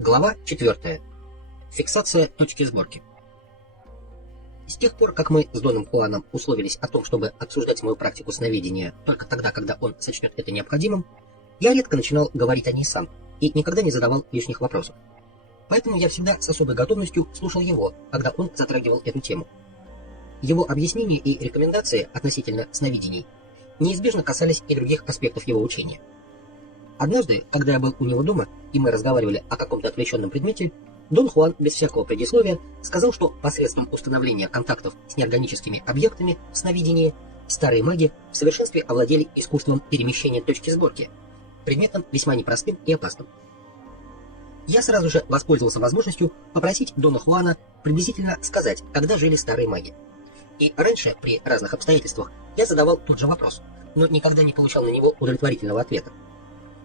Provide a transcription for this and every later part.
Глава 4. Фиксация точки сборки. С тех пор, как мы с Доном Хуаном условились о том, чтобы обсуждать мою практику сновидения только тогда, когда он сочтет это необходимым, я редко начинал говорить о ней сам и никогда не задавал лишних вопросов. Поэтому я всегда с особой готовностью слушал его, когда он затрагивал эту тему. Его объяснения и рекомендации относительно сновидений неизбежно касались и других аспектов его учения. Однажды, когда я был у него дома, и мы разговаривали о каком-то отвлеченном предмете, Дон Хуан без всякого предисловия сказал, что посредством установления контактов с неорганическими объектами в сновидении старые маги в совершенстве овладели искусством перемещения точки сборки, предметом весьма непростым и опасным. Я сразу же воспользовался возможностью попросить Дона Хуана приблизительно сказать, когда жили старые маги. И раньше, при разных обстоятельствах, я задавал тот же вопрос, но никогда не получал на него удовлетворительного ответа.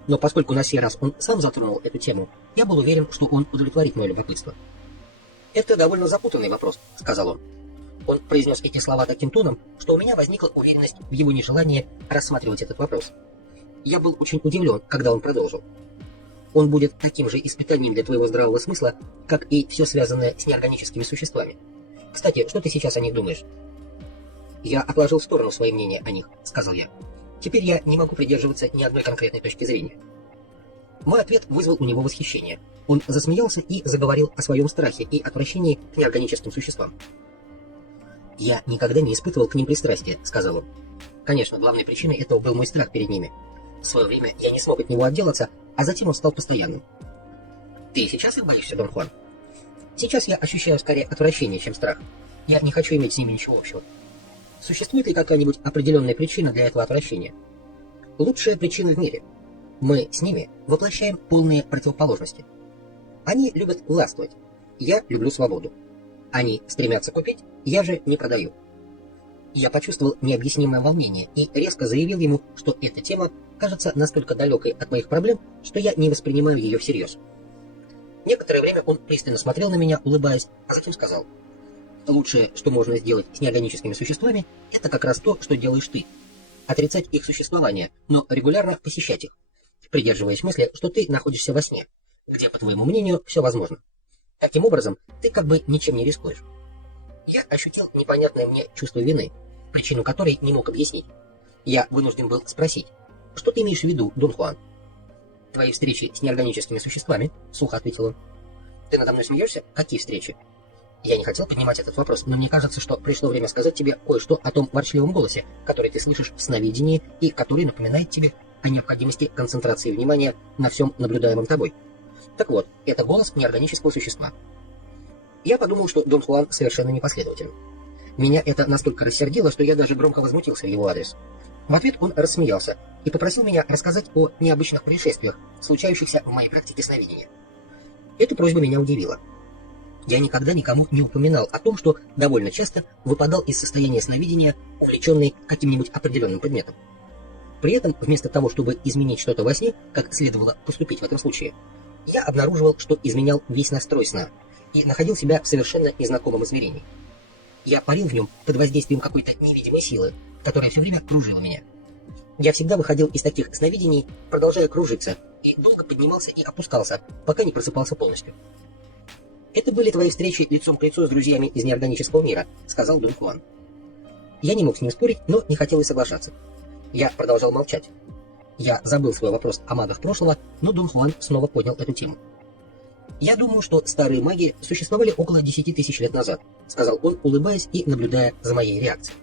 Но поскольку на сей раз он сам затронул эту тему, я был уверен, что он удовлетворит мое любопытство. «Это довольно запутанный вопрос», — сказал он. Он произнес эти слова таким тоном, что у меня возникла уверенность в его нежелании рассматривать этот вопрос. Я был очень удивлен, когда он продолжил. «Он будет таким же испытанием для твоего здравого смысла, как и все связанное с неорганическими существами. Кстати, что ты сейчас о них думаешь?» «Я отложил в сторону свои мнения о них», — сказал я. «Теперь я не могу придерживаться ни одной конкретной точки зрения». Мой ответ вызвал у него восхищение. Он засмеялся и заговорил о своем страхе и отвращении к неорганическим существам. «Я никогда не испытывал к ним пристрастия», — сказал он. «Конечно, главной причиной этого был мой страх перед ними. В свое время я не смог от него отделаться, а затем он стал постоянным». «Ты сейчас их боишься, Дон Хуан?» «Сейчас я ощущаю скорее отвращение, чем страх. Я не хочу иметь с ними ничего общего». Существует ли какая-нибудь определенная причина для этого отвращения? Лучшая причина в мире. Мы с ними воплощаем полные противоположности. Они любят властвовать. Я люблю свободу. Они стремятся купить, я же не продаю. Я почувствовал необъяснимое волнение и резко заявил ему, что эта тема кажется настолько далекой от моих проблем, что я не воспринимаю ее всерьез. Некоторое время он пристально смотрел на меня, улыбаясь, а затем сказал: «Лучшее, что можно сделать с неорганическими существами, это как раз то, что делаешь ты. Отрицать их существование, но регулярно посещать их, придерживаясь мысли, что ты находишься во сне, где, по твоему мнению, все возможно. Таким образом, ты как бы ничем не рискуешь». Я ощутил непонятное мне чувство вины, причину которой не мог объяснить. Я вынужден был спросить: «Что ты имеешь в виду, Дон Хуан?» «Твои встречи с неорганическими существами», — сухо ответил он. «Ты надо мной смеешься? Какие встречи?» Я не хотел поднимать этот вопрос, но мне кажется, что пришло время сказать тебе кое-что о том ворчливом голосе, который ты слышишь в сновидении и который напоминает тебе о необходимости концентрации внимания на всем наблюдаемом тобой. Так вот, это голос неорганического существа. Я подумал, что Дон Хуан совершенно непоследователен. Меня это настолько рассердило, что я даже громко возмутился в его адрес. В ответ он рассмеялся и попросил меня рассказать о необычных происшествиях, случающихся в моей практике сновидения. Эта просьба меня удивила. Я никогда никому не упоминал о том, что довольно часто выпадал из состояния сновидения, увлеченный каким-нибудь определенным предметом. При этом, вместо того, чтобы изменить что-то во сне, как следовало поступить в этом случае, я обнаруживал, что изменял весь настрой сна и находил себя в совершенно незнакомом измерении. Я парил в нем под воздействием какой-то невидимой силы, которая все время кружила меня. Я всегда выходил из таких сновидений, продолжая кружиться, и долго поднимался и опускался, пока не просыпался полностью. «Это были твои встречи лицом к лицу с друзьями из неорганического мира», — сказал Дон Хуан. Я не мог с ним спорить, но не хотел и соглашаться. Я продолжал молчать. Я забыл свой вопрос о магах прошлого, но Дон Хуан снова поднял эту тему. «Я думаю, что старые маги существовали около 10 тысяч лет назад», — сказал он, улыбаясь и наблюдая за моей реакцией.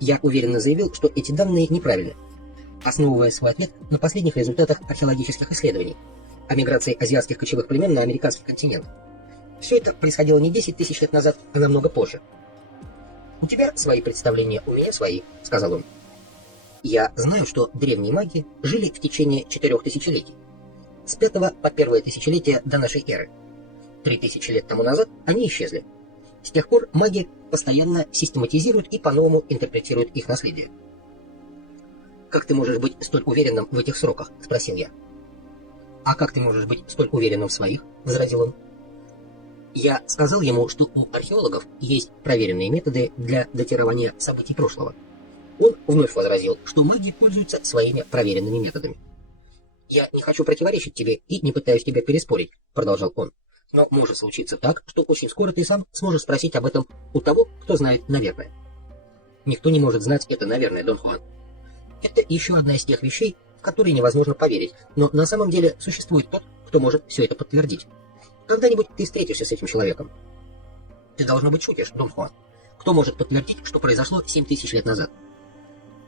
Я уверенно заявил, что эти данные неправильны, основывая свой ответ на последних результатах археологических исследований о миграции азиатских кочевых племен на американский континент. Все это происходило не 10 тысяч лет назад, а намного позже. «У тебя свои представления, у меня свои», — сказал он. «Я знаю, что древние маги жили в течение 4 тысячелетий, с 5 по 1 тысячелетие до нашей эры. 3000 лет тому назад они исчезли. С тех пор маги постоянно систематизируют и по-новому интерпретируют их наследие». «Как ты можешь быть столь уверенным в этих сроках?» — спросил я. «А как ты можешь быть столь уверенным в своих?» — возразил он. Я сказал ему, что у археологов есть проверенные методы для датирования событий прошлого. Он вновь возразил, что маги пользуются своими проверенными методами. «Я не хочу противоречить тебе и не пытаюсь тебя переспорить», — продолжал он. «Но может случиться так, что очень скоро ты сам сможешь спросить об этом у того, кто знает, наверное». Никто не может знать это, наверное, Дон Хуан. Это еще одна из тех вещей, в которые невозможно поверить, но на самом деле существует тот, кто может все это подтвердить. Когда-нибудь ты встретишься с этим человеком. Ты, должно быть, шутишь, Дон Хуан. Кто может подтвердить, что произошло 7000 лет назад?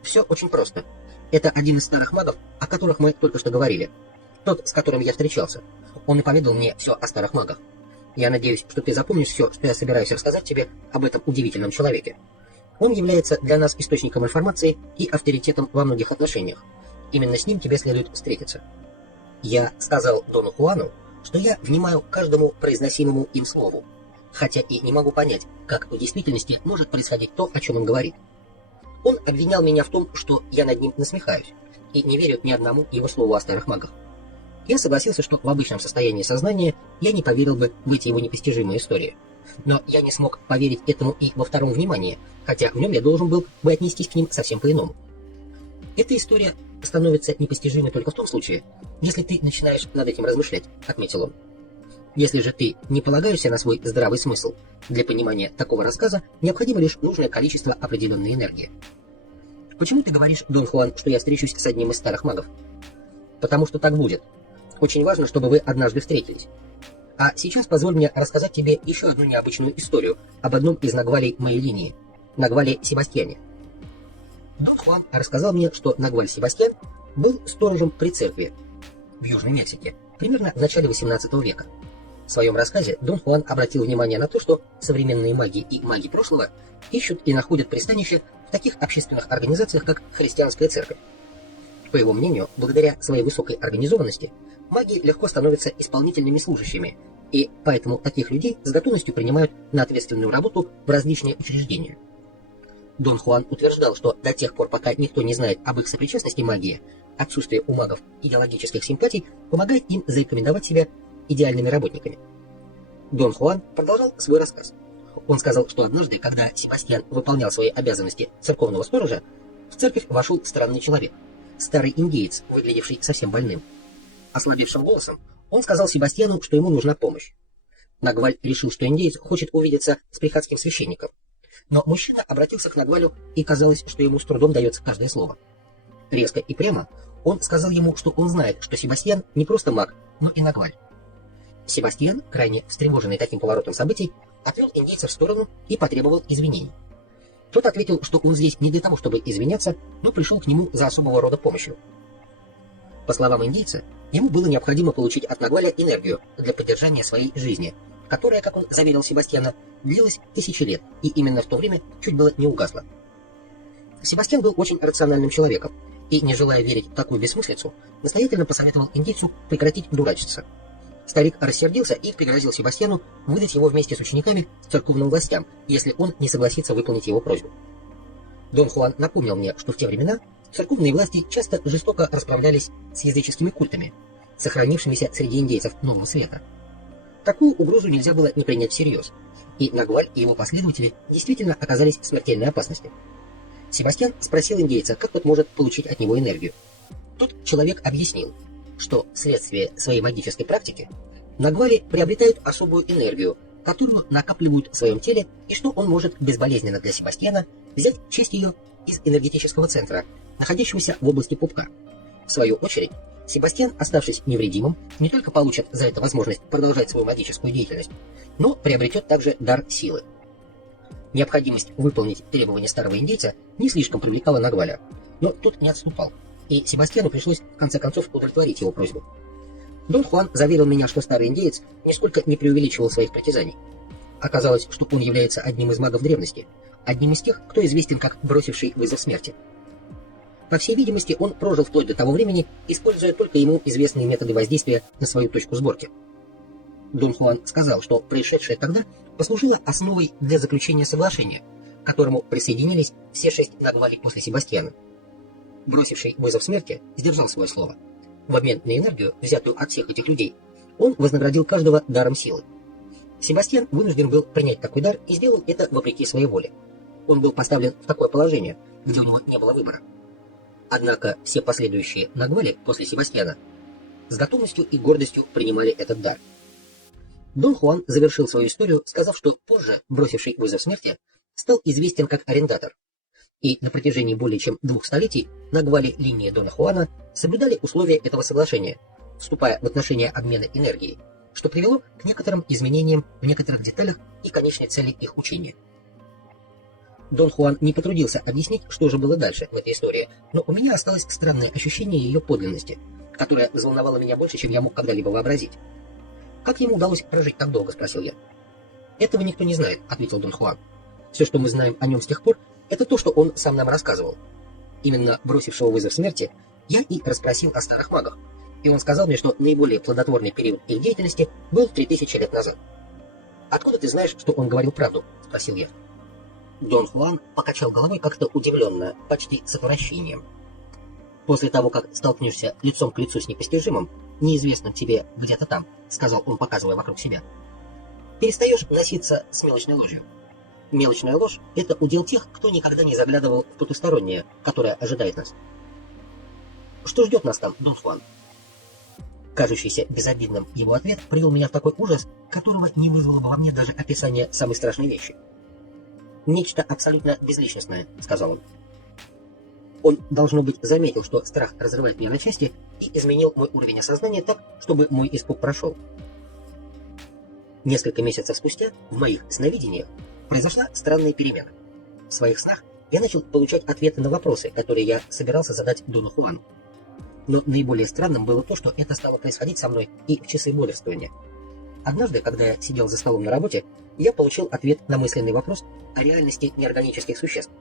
Все очень просто. Это один из старых магов, о которых мы только что говорили. Тот, с которым я встречался. Он и поведал мне все о старых магах. Я надеюсь, что ты запомнишь все, что я собираюсь рассказать тебе об этом удивительном человеке. Он является для нас источником информации и авторитетом во многих отношениях. Именно с ним тебе следует встретиться. Я сказал Дону Хуану, что я внимаю каждому произносимому им слову, хотя и не могу понять, как в действительности может происходить то, о чем он говорит. Он обвинял меня в том, что я над ним насмехаюсь, и не верю ни одному его слову о старых магах. Я согласился, что в обычном состоянии сознания я не поверил бы в эти его непостижимые истории. Но я не смог поверить этому и во втором внимании, хотя в нем я должен был бы отнестись к ним совсем по-иному. Эта история становится непостижимой только в том случае, если ты начинаешь над этим размышлять, отметил он. Если же ты не полагаешься на свой здравый смысл, для понимания такого рассказа необходимо лишь нужное количество определенной энергии. Почему ты говоришь, Дон Хуан, что я встречусь с одним из старых магов? Потому что так будет. Очень важно, чтобы вы однажды встретились. А сейчас позволь мне рассказать тебе еще одну необычную историю об одном из нагвалей моей линии, Нагвале Себастьяне. Дон Хуан рассказал мне, что Нагваль Себастьян был сторожем при церкви в Южной Мексике, примерно в начале XVIII века. В своем рассказе Дон Хуан обратил внимание на то, что современные маги и маги прошлого ищут и находят пристанище в таких общественных организациях, как христианская церковь. По его мнению, благодаря своей высокой организованности, маги легко становятся исполнительными служащими, и поэтому таких людей с готовностью принимают на ответственную работу в различные учреждения. Дон Хуан утверждал, что до тех пор, пока никто не знает об их сопричастности магии, отсутствие у магов идеологических симпатий помогает им зарекомендовать себя идеальными работниками. Дон Хуан продолжал свой рассказ. Он сказал, что однажды, когда Себастьян выполнял свои обязанности церковного сторожа, в церковь вошел странный человек, старый индеец, выглядевший совсем больным. Ослабевшим голосом он сказал Себастьяну, что ему нужна помощь. Нагваль решил, что индеец хочет увидеться с приходским священником. Но мужчина обратился к Нагвалю, и казалось, что ему с трудом дается каждое слово. Резко и прямо он сказал ему, что он знает, что Себастьян не просто маг, но и Нагваль. Себастьян, крайне встревоженный таким поворотом событий, отвел индейца в сторону и потребовал извинений. Тот ответил, что он здесь не для того, чтобы извиняться, но пришел к нему за особого рода помощью. По словам индейца, ему было необходимо получить от Нагваля энергию для поддержания своей жизни, которая, как он заверил Себастьяна, длилась 1000 лет, и именно в то время чуть было не угасла. Себастьян был очень рациональным человеком, и, не желая верить в такую бессмыслицу, настоятельно посоветовал индейцу прекратить дурачиться. Старик рассердился и пригрозил Себастьяну выдать его вместе с учениками церковным властям, если он не согласится выполнить его просьбу. Дон Хуан напомнил мне, что в те времена церковные власти часто жестоко расправлялись с языческими культами, сохранившимися среди индейцев Нового Света. Такую угрозу нельзя было не принять всерьез, и Нагваль и его последователи действительно оказались в смертельной опасности. Себастьян спросил индейца, как тот может получить от него энергию. Тот человек объяснил, что вследствие своей магической практики Нагвали приобретают особую энергию, которую накапливают в своем теле, и что он может безболезненно для Себастьяна взять часть ее из энергетического центра, находящегося в области пупка. В свою очередь, Себастьян, оставшись невредимым, не только получит за это возможность продолжать свою магическую деятельность, но приобретет также дар силы. Необходимость выполнить требования старого индейца не слишком привлекала Нагваля, но тот не отступал, и Себастьяну пришлось в конце концов удовлетворить его просьбу. Дон Хуан заверил меня, что старый индеец нисколько не преувеличивал своих притязаний. Оказалось, что он является одним из магов древности, одним из тех, кто известен как бросивший вызов смерти. По всей видимости, он прожил вплоть до того времени, используя только ему известные методы воздействия на свою точку сборки. Дон Хуан сказал, что происшедшее тогда послужило основой для заключения соглашения, к которому присоединились все 6 Нагвалей после Себастьяна. Бросивший вызов смерти сдержал свое слово. В обмен на энергию, взятую от всех этих людей, он вознаградил каждого даром силы. Себастьян вынужден был принять такой дар и сделал это вопреки своей воле. Он был поставлен в такое положение, где у него не было выбора. Однако все последующие Нагвали после Себастьяна с готовностью и гордостью принимали этот дар. Дон Хуан завершил свою историю, сказав, что позже бросивший вызов смерти стал известен как арендатор, и на протяжении более чем 2 столетий на гвале линии Дона Хуана соблюдали условия этого соглашения, вступая в отношения обмена энергией, что привело к некоторым изменениям в некоторых деталях и конечной цели их учения. Дон Хуан не потрудился объяснить, что же было дальше в этой истории, но у меня осталось странное ощущение ее подлинности, которое взволновало меня больше, чем я мог когда-либо вообразить. «Как ему удалось прожить так долго?» — спросил я. «Этого никто не знает», — ответил Дон Хуан. «Все, что мы знаем о нем с тех пор, это то, что он сам нам рассказывал. Именно бросившего вызов смерти я и расспросил о старых магах, и он сказал мне, что наиболее плодотворный период их деятельности был 3000 лет назад». «Откуда ты знаешь, что он говорил правду?» — спросил я. Дон Хуан покачал головой как-то удивленно, почти с отвращением. «После того, как столкнешься лицом к лицу с непостижимым, неизвестным тебе где-то там», — сказал он, показывая вокруг себя, — «перестаешь носиться с мелочной ложью. Мелочная ложь — это удел тех, кто никогда не заглядывал в потустороннее, которое ожидает нас. Что ждет нас там, Дон Хуан?» Кажущийся безобидным его ответ привел меня в такой ужас, которого не вызвало бы во мне даже описание самой страшной вещи. «Нечто абсолютно безличностное», — сказал он. Он, должно быть, заметил, что страх разрывает меня на части, и изменил мой уровень осознания так, чтобы мой испуг прошел. Несколько месяцев спустя в моих сновидениях произошла странная перемена. В своих снах я начал получать ответы на вопросы, которые я собирался задать Дону Хуану. Но наиболее странным было то, что это стало происходить со мной и в часы бодрствования. Однажды, когда я сидел за столом на работе, я получил ответ на мысленный вопрос о реальности неорганических существ.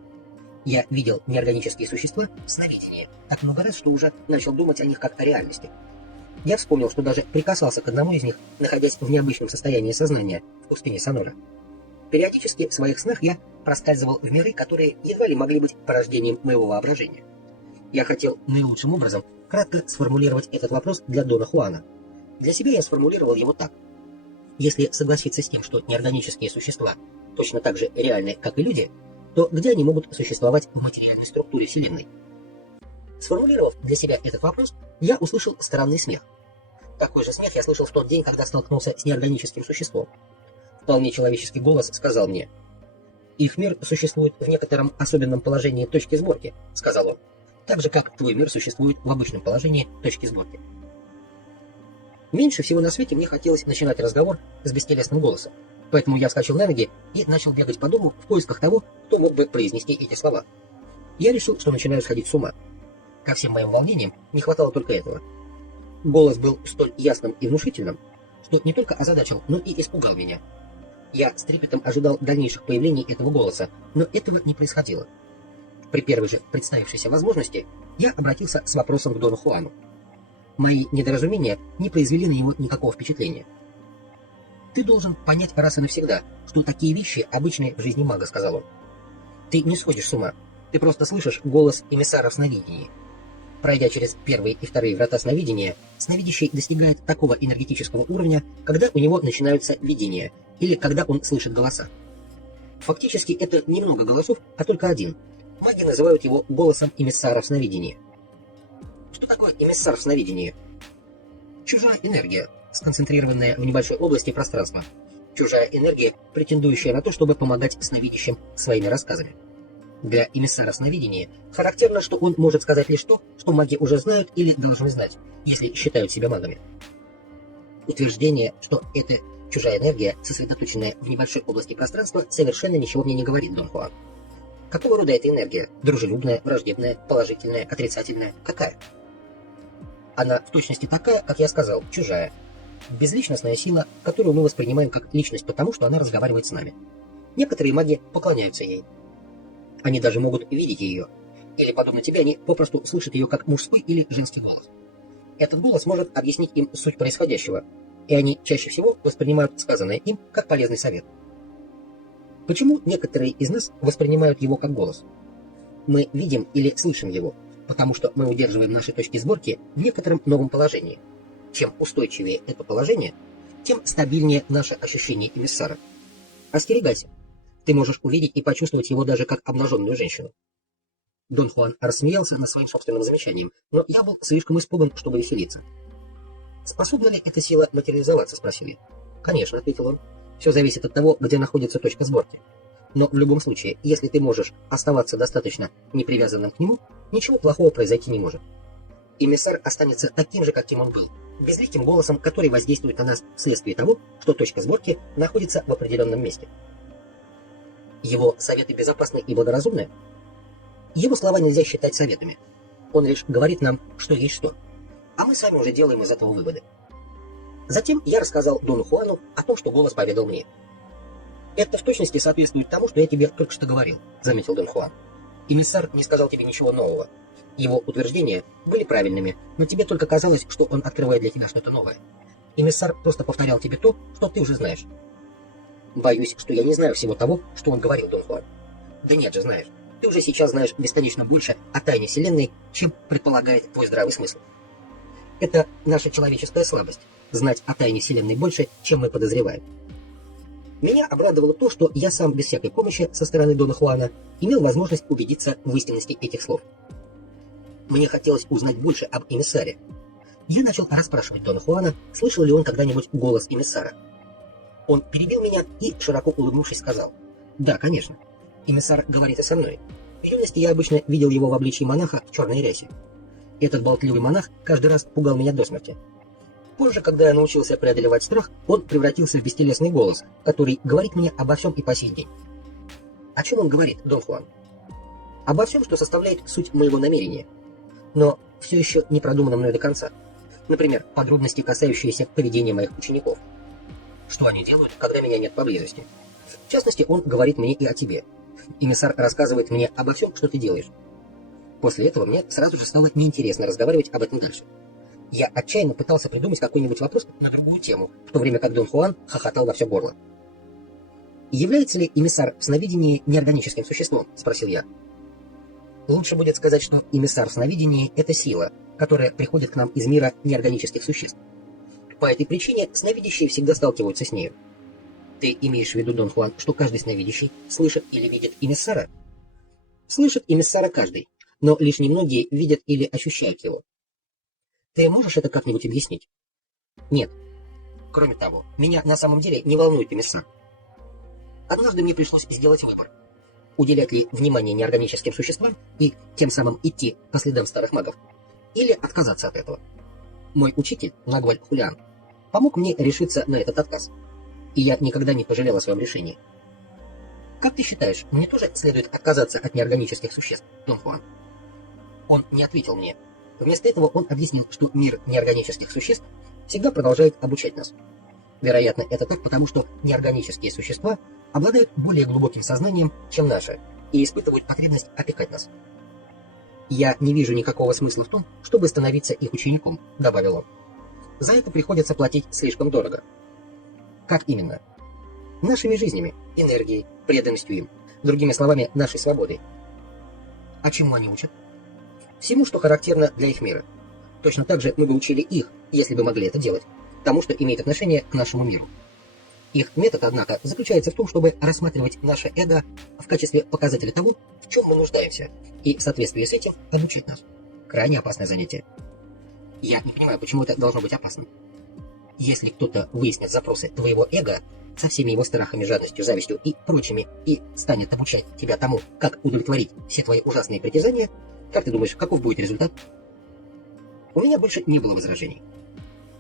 Я видел неорганические существа в сновидении так много раз, что уже начал думать о них как о реальности. Я вспомнил, что даже прикасался к одному из них, находясь в необычном состоянии сознания в пустыне Сонора. Периодически в своих снах я проскальзывал в миры, которые едва ли могли быть порождением моего воображения. Я хотел наилучшим образом кратко сформулировать этот вопрос для Дона Хуана. Для себя я сформулировал его так. Если согласиться с тем, что неорганические существа точно так же реальны, как и люди, то где они могут существовать в материальной структуре Вселенной? Сформулировав для себя этот вопрос, я услышал странный смех. Такой же смех я слышал в тот день, когда столкнулся с неорганическим существом. Вполне человеческий голос сказал мне: «Их мир существует в некотором особенном положении точки сборки», — сказал он, «так же, как твой мир существует в обычном положении точки сборки». Меньше всего на свете мне хотелось начинать разговор с бестелесным голосом, поэтому я вскочил на ноги и начал бегать по дому в поисках того, кто мог бы произнести эти слова. Я решил, что начинаю сходить с ума. Ко всем моим волнениям не хватало только этого. Голос был столь ясным и внушительным, что не только озадачил, но и испугал меня. Я с трепетом ожидал дальнейших появлений этого голоса, но этого не происходило. При первой же представившейся возможности я обратился с вопросом к Дону Хуану. Мои недоразумения не произвели на него никакого впечатления. «Ты должен понять раз и навсегда, что такие вещи обычны в жизни мага», — сказал он. «Ты не сходишь с ума, ты просто слышишь голос эмиссара в сновидении. Пройдя через первые и вторые врата сновидения, сновидящий достигает такого энергетического уровня, когда у него начинаются видения, или когда он слышит голоса. Фактически это немного голосов, а только один. Маги называют его голосом эмиссара в сновидении. Что такое эмиссар в сновидении? Чужая энергия, сконцентрированная в небольшой области пространства. Чужая энергия, претендующая на то, чтобы помогать сновидящим своими рассказами. Для эмиссара в сновидении характерно, что он может сказать лишь то, что маги уже знают или должны знать, если считают себя магами. Утверждение, что это чужая энергия, сосредоточенная в небольшой области пространства, совершенно ничего мне не говорит, Дон Хуан. Какого рода эта энергия? Дружелюбная, враждебная, положительная, отрицательная? Какая? Она в точности такая, как я сказал, чужая. Безличностная сила, которую мы воспринимаем как личность потому, что она разговаривает с нами. Некоторые маги поклоняются ей. Они даже могут видеть ее. Или, подобно тебе, они попросту слышат ее как мужской или женский голос. Этот голос может объяснить им суть происходящего, и они чаще всего воспринимают сказанное им как полезный совет. Почему некоторые из нас воспринимают его как голос? Мы видим или слышим его, потому что мы удерживаем наши точки сборки в некотором новом положении. Чем устойчивее это положение, тем стабильнее наше ощущение эмиссара. Остерегайся. Ты можешь увидеть и почувствовать его даже как обнаженную женщину. Дон Хуан рассмеялся над своим собственным замечанием, но я был слишком испуган, чтобы веселиться. «Способна ли эта сила материализоваться?» — спросил я. «Конечно», — ответил он. «Все зависит от того, где находится точка сборки. Но в любом случае, если ты можешь оставаться достаточно непривязанным к нему, ничего плохого произойти не может. Эмиссар останется таким же, каким он был, безликим голосом, который воздействует на нас вследствие того, что точка сборки находится в определенном месте. Его советы безопасны и благоразумны? Его слова нельзя считать советами. Он лишь говорит нам, что есть что. А мы сами уже делаем из этого выводы». Затем я рассказал Дону Хуану о том, что голос поведал мне. «Это в точности соответствует тому, что я тебе только что говорил», — заметил Дон Хуан. «Эмиссар не сказал тебе ничего нового. Его утверждения были правильными, но тебе только казалось, что он открывает для тебя что-то новое. Эмиссар просто повторял тебе то, что ты уже знаешь». «Боюсь, что я не знаю всего того, что он говорил, Дон Хуан». «Да нет же, знаешь. Ты уже сейчас знаешь бесконечно больше о тайне Вселенной, чем предполагает твой здравый смысл. Это наша человеческая слабость — знать о тайне Вселенной больше, чем мы подозреваем». Меня обрадовало то, что я сам без всякой помощи со стороны Дона Хуана имел возможность убедиться в истинности этих слов. Мне хотелось узнать больше об эмиссаре. Я начал расспрашивать Дона Хуана, слышал ли он когда-нибудь голос эмиссара. Он перебил меня и, широко улыбнувшись, сказал: «Да, конечно. Эмиссар говорит и со мной. В юности я обычно видел его в обличии монаха в черной рясе. Этот болтливый монах каждый раз пугал меня до смерти. Позже, когда я научился преодолевать страх, он превратился в бестелесный голос, который говорит мне обо всем и по сей день». «О чем он говорит, Дон Хуан?» «Обо всем, что составляет суть моего намерения, но все еще не продумано мной до конца. Например, подробности, касающиеся поведения моих учеников. Что они делают, когда меня нет поблизости. В частности, он говорит мне и о тебе. Эмиссар рассказывает мне обо всем, что ты делаешь. После этого мне сразу же стало неинтересно разговаривать об этом дальше. Я отчаянно пытался придумать какой-нибудь вопрос на другую тему, в то время как Дон Хуан хохотал во все горло. «Является ли эмиссар в сновидении неорганическим существом?» — спросил я. «Лучше будет сказать, что эмиссар в сновидении — это сила, которая приходит к нам из мира неорганических существ. По этой причине сновидящие всегда сталкиваются с нею. Ты имеешь в виду, Дон Хуан, что каждый сновидящий слышит или видит эмиссара?» «Слышит эмиссара каждый, но лишь немногие видят или ощущают его. Ты можешь это как-нибудь объяснить?» «Нет. Кроме того, меня на самом деле не волнует эмиссар. Однажды мне пришлось сделать выбор. Уделять ли внимание неорганическим существам и тем самым идти по следам старых магов, или отказаться от этого. Мой учитель, Нагваль Хулиан, помог мне решиться на этот отказ, и я никогда не пожалел о своем решении. Как ты считаешь, мне тоже следует отказаться от неорганических существ, Дон Хуан?» Он не ответил мне. Вместо этого он объяснил, что мир неорганических существ всегда продолжает обучать нас. Вероятно, это так, потому что неорганические существа обладают более глубоким сознанием, чем наше, и испытывают потребность опекать нас. «Я не вижу никакого смысла в том, чтобы становиться их учеником», — добавил он. «За это приходится платить слишком дорого». «Как именно?» «Нашими жизнями, энергией, преданностью им, другими словами, нашей свободой». «А чему они учат?» «Всему, что характерно для их мира. Точно так же мы бы учили их, если бы могли это делать, тому, что имеет отношение к нашему миру. Их метод, однако, заключается в том, чтобы рассматривать наше эго в качестве показателя того, в чем мы нуждаемся, и в соответствии с этим обучить нас. Крайне опасное занятие. Я не понимаю, почему это должно быть опасным. Если кто-то выяснит запросы твоего эго со всеми его страхами, жадностью, завистью и прочими, и станет обучать тебя тому, как удовлетворить все твои ужасные притязания, как ты думаешь, каков будет результат?» У меня больше не было возражений.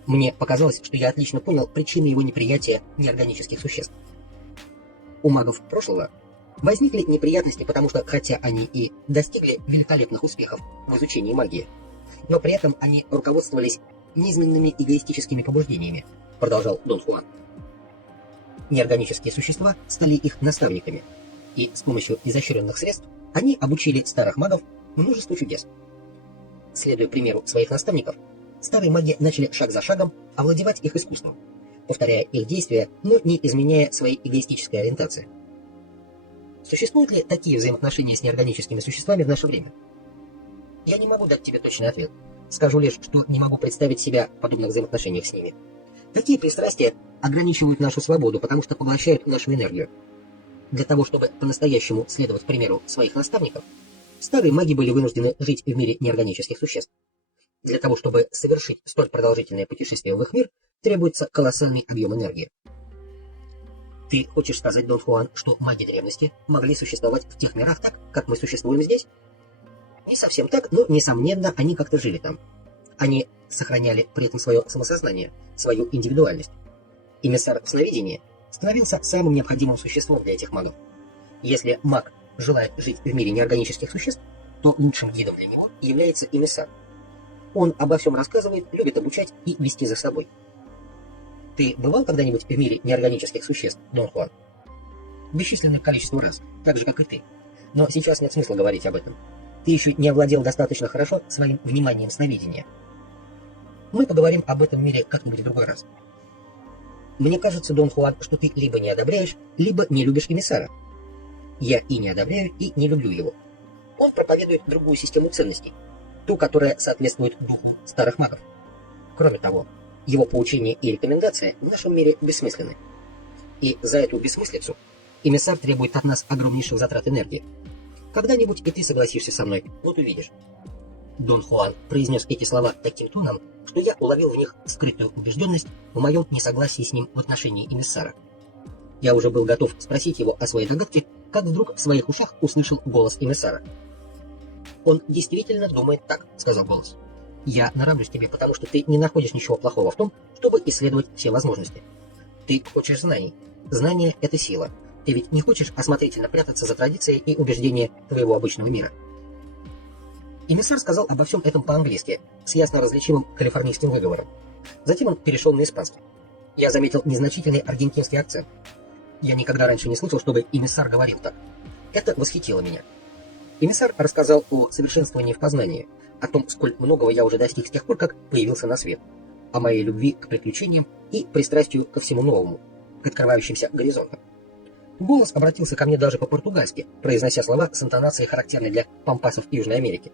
Мне показалось, что я отлично понял причины его неприятия неорганических существ. У магов прошлого возникли неприятности, потому что, хотя они и достигли великолепных успехов в изучении магии, но при этом они руководствовались низменными эгоистическими побуждениями, продолжал Дон Хуан. Неорганические существа стали их наставниками, и с помощью изощренных средств они обучили старых магов множеству чудес. Следуя примеру своих наставников, старые маги начали шаг за шагом овладевать их искусством, повторяя их действия, но не изменяя своей эгоистической ориентации. Существуют ли такие взаимоотношения с неорганическими существами в наше время? Я не могу дать тебе точный ответ. Скажу лишь, что не могу представить себя в подобных взаимоотношениях с ними. Такие пристрастия ограничивают нашу свободу, потому что поглощают нашу энергию. Для того, чтобы по-настоящему следовать примеру своих наставников, старые маги были вынуждены жить в мире неорганических существ. Для того, чтобы совершить столь продолжительное путешествие в их мир, требуется колоссальный объем энергии. Ты хочешь сказать, Дон Хуан, что маги древности могли существовать в тех мирах так, как мы существуем здесь? Не совсем так, но, несомненно, они как-то жили там. Они сохраняли при этом свое самосознание, свою индивидуальность. Эмиссар в сновидении становился самым необходимым существом для этих магов. Если маг желает жить в мире неорганических существ, то лучшим гидом для него является эмиссар. Он обо всем рассказывает, любит обучать и вести за собой. Ты бывал когда-нибудь в мире неорганических существ, Дон Хуан? Бесчисленное количество раз, так же, как и ты. Но сейчас нет смысла говорить об этом. Ты еще не овладел достаточно хорошо своим вниманием сновидения. Мы поговорим об этом мире как-нибудь в другой раз. Мне кажется, Дон Хуан, что ты либо не одобряешь, либо не любишь эмиссара. Я и не одобряю, и не люблю его. Он проповедует другую систему ценностей, ту, которая соответствует духу старых магов. Кроме того, его поучения и рекомендации в нашем мире бессмысленны. И за эту бессмыслицу эмиссар требует от нас огромнейших затрат энергии. Когда-нибудь и ты согласишься со мной, вот увидишь. Дон Хуан произнес эти слова таким тоном, что я уловил в них скрытую убежденность в моем несогласии с ним в отношении эмиссара. Я уже был готов спросить его о своей догадке, как вдруг в своих ушах услышал голос эмиссара. «Он действительно думает так», — сказал голос. «Я нравлюсь тебе, потому что ты не находишь ничего плохого в том, чтобы исследовать все возможности. Ты хочешь знаний. Знание — это сила. Ты ведь не хочешь осмотрительно прятаться за традицией и убеждения твоего обычного мира». Эмиссар сказал обо всем этом по-английски, с ясно различимым калифорнийским выговором. Затем он перешел на испанский. Я заметил незначительный аргентинский акцент. Я никогда раньше не слышал, чтобы эмиссар говорил так. Это восхитило меня. Эмиссар рассказал о совершенствовании в познании, о том, сколь многого я уже достиг с тех пор, как появился на свет, о моей любви к приключениям и пристрастию ко всему новому, к открывающимся горизонтам. Голос обратился ко мне даже по-португальски, произнося слова с интонацией, характерной для пампасов Южной Америки.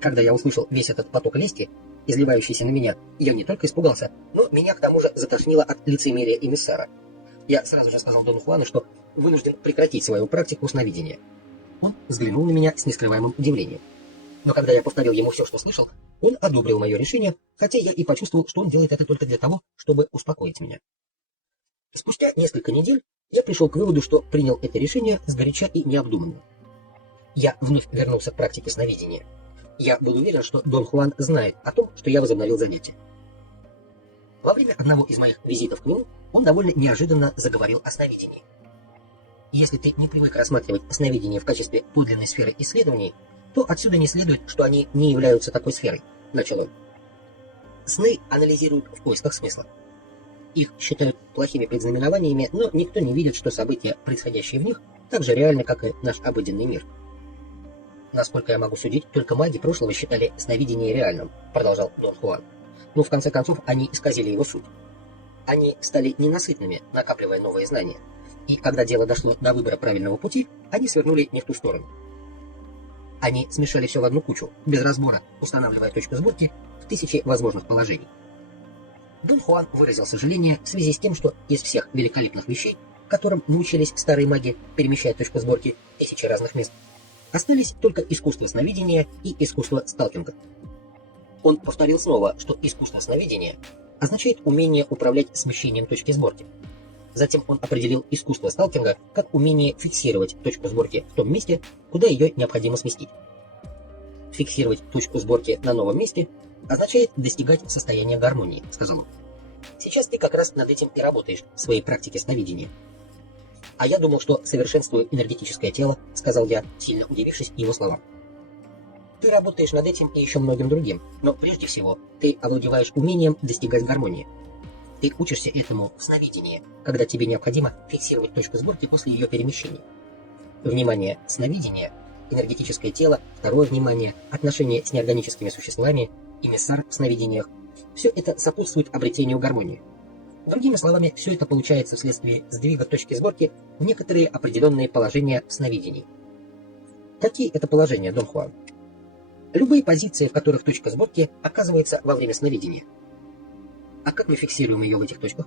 Когда я услышал весь этот поток лести, изливающийся на меня, я не только испугался, но меня к тому же затошнило от лицемерия эмиссара. Я сразу же сказал Дону Хуану, что вынужден прекратить свою практику сновидения. Он взглянул на меня с нескрываемым удивлением. Но когда я повторил ему все, что слышал, он одобрил мое решение, хотя я и почувствовал, что он делает это только для того, чтобы успокоить меня. Спустя несколько недель я пришел к выводу, что принял это решение сгоряча и необдуманно. Я вновь вернулся к практике сновидения. Я был уверен, что Дон Хуан знает о том, что я возобновил занятия. Во время одного из моих визитов к нему он довольно неожиданно заговорил о сновидении. Если ты не привык рассматривать сновидение в качестве подлинной сферы исследований, то отсюда не следует, что они не являются такой сферой, начал он. Сны анализируют в поисках смысла. Их считают плохими предзнаменованиями, но никто не видит, что события, происходящие в них, так же реальны, как и наш обыденный мир. Насколько я могу судить, только маги прошлого считали сновидение реальным, продолжал Дон Хуан. Но в конце концов они исказили его суть. Они стали ненасытными, накапливая новые знания. И когда дело дошло до выбора правильного пути, они свернули не в ту сторону. Они смешали все в одну кучу, без разбора, устанавливая точку сборки в тысячи возможных положений. Дон Хуан выразил сожаление в связи с тем, что из всех великолепных вещей, которым научились старые маги, перемещая точку сборки в тысячи разных мест, остались только искусство сновидения и искусство сталкинга. Он повторил снова, что искусство сновидения означает умение управлять смещением точки сборки. Затем он определил искусство сталкинга как умение фиксировать точку сборки в том месте, куда ее необходимо сместить. Фиксировать точку сборки на новом месте означает достигать состояния гармонии, сказал он. Сейчас ты как раз над этим и работаешь в своей практике сновидения. А я думал, что совершенствую энергетическое тело, сказал я, сильно удивившись его словам. Ты работаешь над этим и еще многим другим, но прежде всего ты овладеваешь умением достигать гармонии. Ты учишься этому в сновидении, когда тебе необходимо фиксировать точку сборки после ее перемещения. Внимание, сновидение, энергетическое тело, второе внимание, отношения с неорганическими существами, эмиссар в сновидениях – все это сопутствует обретению гармонии. Другими словами, все это получается вследствие сдвига точки сборки в некоторые определенные положения в сновидении. Какие это положения, Дон Хуан? Любые позиции, в которых точка сборки оказывается во время сновидения. А как мы фиксируем ее в этих точках?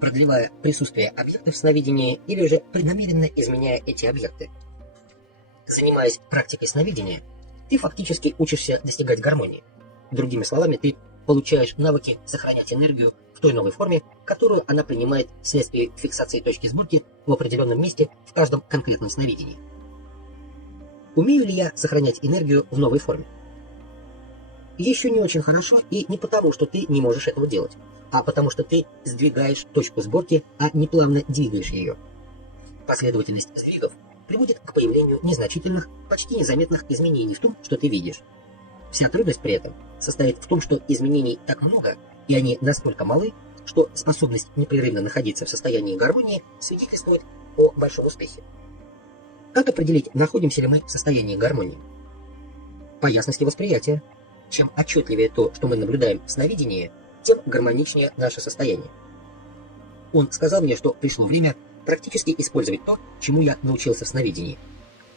Продлевая присутствие объектов в сновидении или же преднамеренно изменяя эти объекты. Занимаясь практикой сновидения, ты фактически учишься достигать гармонии. Другими словами, ты получаешь навыки сохранять энергию в той новой форме, которую она принимает вследствие фиксации точки сборки в определенном месте в каждом конкретном сновидении. Умею ли я сохранять энергию в новой форме? Еще не очень хорошо, и не потому, что ты не можешь этого делать, а потому что ты сдвигаешь точку сборки, а не плавно двигаешь ее. Последовательность сдвигов приводит к появлению незначительных, почти незаметных изменений в том, что ты видишь. Вся трудность при этом состоит в том, что изменений так много, и они настолько малы, что способность непрерывно находиться в состоянии гармонии свидетельствует о большом успехе. Как определить, находимся ли мы в состоянии гармонии? По ясности восприятия. Чем отчетливее то, что мы наблюдаем в сновидении, тем гармоничнее наше состояние. Он сказал мне, что пришло время практически использовать то, чему я научился в сновидении.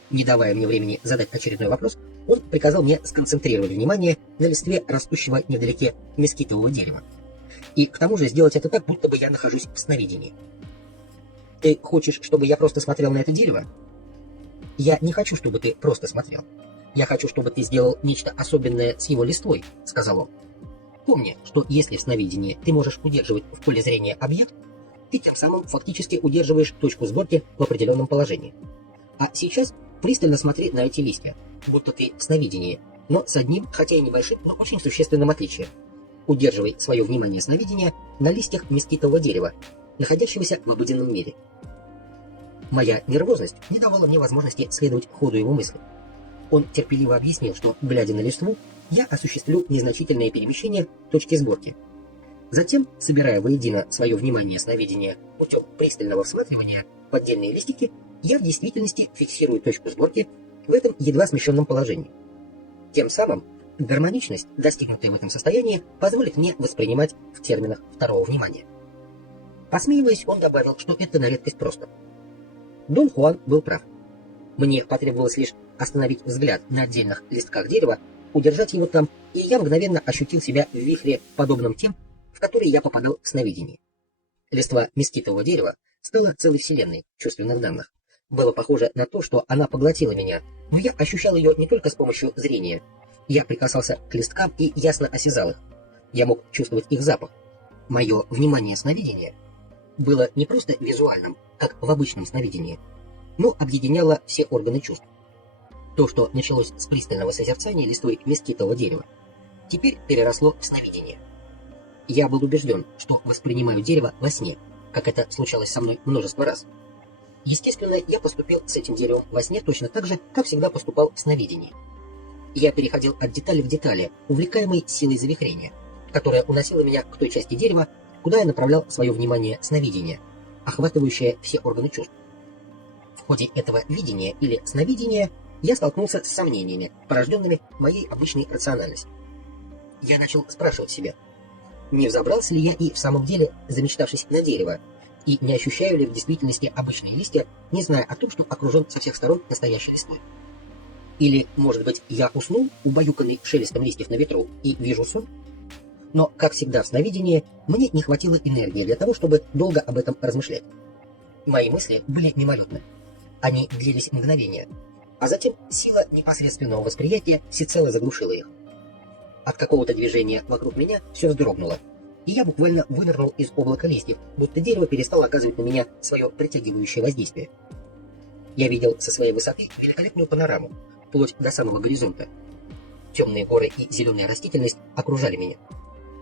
Не давая мне времени задать очередной вопрос, он приказал мне сконцентрировать внимание на листве растущего невдалеке мескитового дерева. И к тому же сделать это так, будто бы я нахожусь в сновидении. Ты хочешь, чтобы я просто смотрел на это дерево? Я не хочу, чтобы ты просто смотрел. «Я хочу, чтобы ты сделал нечто особенное с его листвой», — сказал он. «Помни, что если в сновидении ты можешь удерживать в поле зрения объект, ты тем самым фактически удерживаешь точку сборки в определенном положении. А сейчас пристально смотри на эти листья, будто ты в сновидении, но с одним, хотя и небольшим, но очень существенным отличием. Удерживай свое внимание сновидения на листьях мескитового дерева, находящегося в обыденном мире». Моя нервозность не давала мне возможности следовать ходу его мысли. Он терпеливо объяснил, что, глядя на листву, я осуществлю незначительные перемещения точки сборки. Затем, собирая воедино свое внимание сновидения путем пристального всматривания в отдельные листики, я в действительности фиксирую точку сборки в этом едва смещенном положении. Тем самым гармоничность, достигнутая в этом состоянии, позволит мне воспринимать в терминах второго внимания. Посмеиваясь, он добавил, что это на редкость просто. Дон Хуан был прав. Мне потребовалось лишь остановить взгляд на отдельных листках дерева, удержать его там, и я мгновенно ощутил себя в вихре, подобном тем, в который я попадал в сновидении. Листва мескитового дерева стала целой вселенной чувственных данных. Было похоже на то, что она поглотила меня, но я ощущал ее не только с помощью зрения. Я прикасался к листкам и ясно осязал их. Я мог чувствовать их запах. Мое внимание сновидения было не просто визуальным, как в обычном сновидении, но объединяло все органы чувств. То, что началось с пристального созерцания листвы мескитового дерева, теперь переросло в сновидение. Я был убежден, что воспринимаю дерево во сне, как это случалось со мной множество раз. Естественно, я поступил с этим деревом во сне точно так же, как всегда поступал в сновидении. Я переходил от детали в детали, увлекаемый силой завихрения, которая уносила меня к той части дерева, куда я направлял свое внимание сновидения, охватывающее все органы чувств. В ходе этого видения или сновидения я столкнулся с сомнениями, порожденными моей обычной рациональностью. Я начал спрашивать себя, не взобрался ли я и в самом деле, замечтавшись на дерево, и не ощущаю ли в действительности обычные листья, не зная о том, что окружен со всех сторон настоящей листвой. Или, может быть, я уснул, убаюканный шелестом листьев на ветру, и вижу сон? Но, как всегда в сновидении, мне не хватило энергии для того, чтобы долго об этом размышлять. Мои мысли были мимолетны. Они длились мгновения, а затем сила непосредственного восприятия всецело заглушила их. От какого-то движения вокруг меня все вздрогнуло, и я буквально вынырнул из облака листьев, будто дерево перестало оказывать на меня свое притягивающее воздействие. Я видел со своей высоты великолепную панораму, вплоть до самого горизонта. Темные горы и зеленая растительность окружали меня.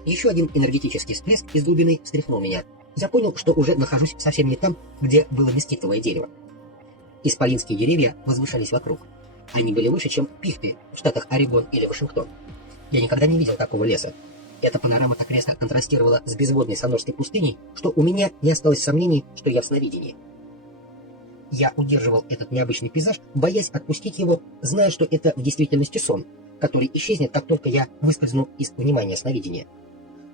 Еще один энергетический всплеск из глубины встряхнул меня. Я понял, что уже нахожусь совсем не там, где было мескитовое дерево. Исполинские деревья возвышались вокруг. Они были выше, чем пихты в штатах Орегон или Вашингтон. Я никогда не видел такого леса. Эта панорама так резко контрастировала с безводной сонорской пустыней, что у меня не осталось сомнений, что я в сновидении. Я удерживал этот необычный пейзаж, боясь отпустить его, зная, что это в действительности сон, который исчезнет, как только я выскользну из внимания сновидения.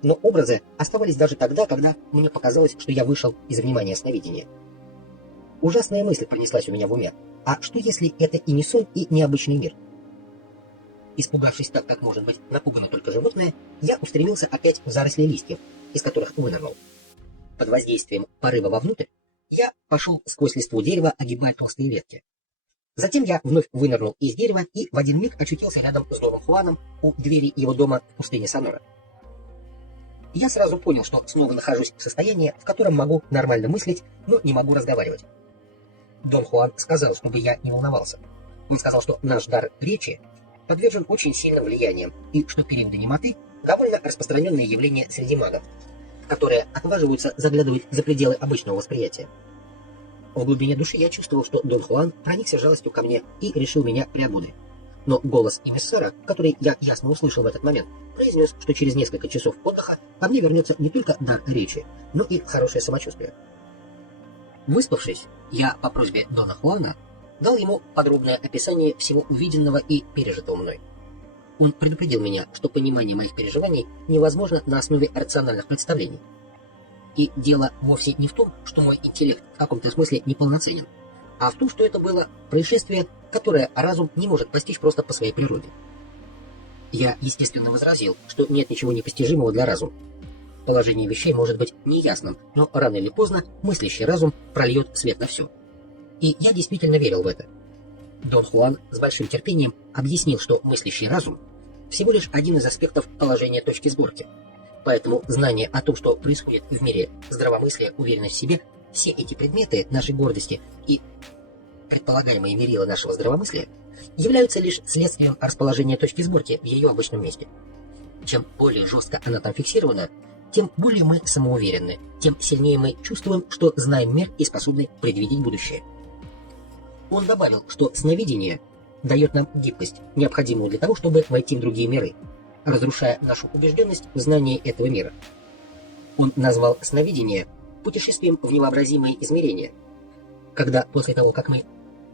Но образы оставались даже тогда, когда мне показалось, что я вышел из внимания сновидения. Ужасная мысль пронеслась у меня в уме. А что если это и не сон, и необычный мир? Испугавшись так, как может быть напугано только животное, я устремился опять в заросли листьев, из которых вынырнул. Под воздействием порыва вовнутрь я пошел сквозь листву дерева, огибая толстые ветки. Затем я вновь вынырнул из дерева и в один миг очутился рядом с Доном Хуаном у двери его дома в пустыне Сонора. Я сразу понял, что снова нахожусь в состоянии, в котором могу нормально мыслить, но не могу разговаривать. Дон Хуан сказал, чтобы я не волновался. Он сказал, что наш дар речи подвержен очень сильным влияниям, и что периоды немоты – довольно распространенное явление среди магов, которые отваживаются заглядывать за пределы обычного восприятия. В глубине души я чувствовал, что Дон Хуан проникся жалостью ко мне и решил меня приободрить. Но голос эмиссара, который я ясно услышал в этот момент, произнес, что через несколько часов отдыха ко мне вернется не только дар речи, но и хорошее самочувствие. Выспавшись, я по просьбе Дона Хуана дал ему подробное описание всего увиденного и пережитого мной. Он предупредил меня, что понимание моих переживаний невозможно на основе рациональных представлений. И дело вовсе не в том, что мой интеллект в каком-то смысле неполноценен, а в том, что это было происшествие, которое разум не может постичь просто по своей природе. Я, естественно, возразил, что нет ничего непостижимого для разума. Положение вещей может быть неясным, но рано или поздно мыслящий разум прольет свет на все. И я действительно верил в это. Дон Хуан с большим терпением объяснил, что мыслящий разум всего лишь один из аспектов положения точки сборки. Поэтому знание о том, что происходит в мире, здравомыслие, уверенность в себе, все эти предметы нашей гордости и предполагаемые мерила нашего здравомыслия являются лишь следствием расположения точки сборки в ее обычном месте. Чем более жестко она там фиксирована, тем более мы самоуверенны, тем сильнее мы чувствуем, что знаем мир и способны предвидеть будущее. Он добавил, что сновидение дает нам гибкость, необходимую для того, чтобы войти в другие миры, разрушая нашу убежденность в знании этого мира. Он назвал сновидение путешествием в невообразимые измерения, когда после того, как мы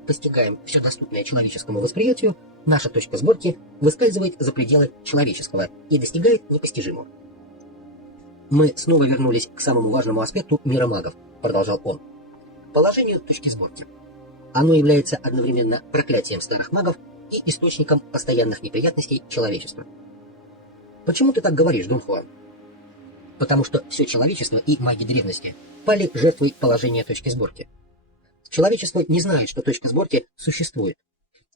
постигаем все доступное человеческому восприятию, наша точка сборки выскальзывает за пределы человеческого и достигает непостижимого. «Мы снова вернулись к самому важному аспекту мира магов», — продолжал он, — положению точки сборки. Оно является одновременно проклятием старых магов и источником постоянных неприятностей человечества. Почему ты так говоришь, Дон Хуан? Потому что все человечество и маги древности пали жертвой положения точки сборки. Человечество не знает, что точка сборки существует,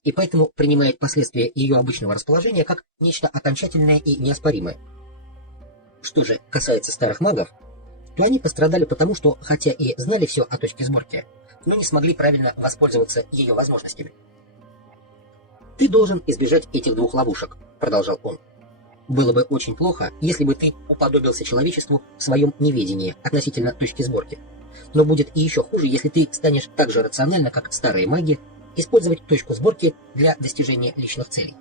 и поэтому принимает последствия ее обычного расположения как нечто окончательное и неоспоримое. Что же касается старых магов, то они пострадали потому, что, хотя и знали все о точке сборки, но не смогли правильно воспользоваться ее возможностями. «Ты должен избежать этих двух ловушек», — продолжал он. «Было бы очень плохо, если бы ты уподобился человечеству в своем неведении относительно точки сборки. Но будет и еще хуже, если ты станешь так же рационально, как старые маги, использовать точку сборки для достижения личных целей».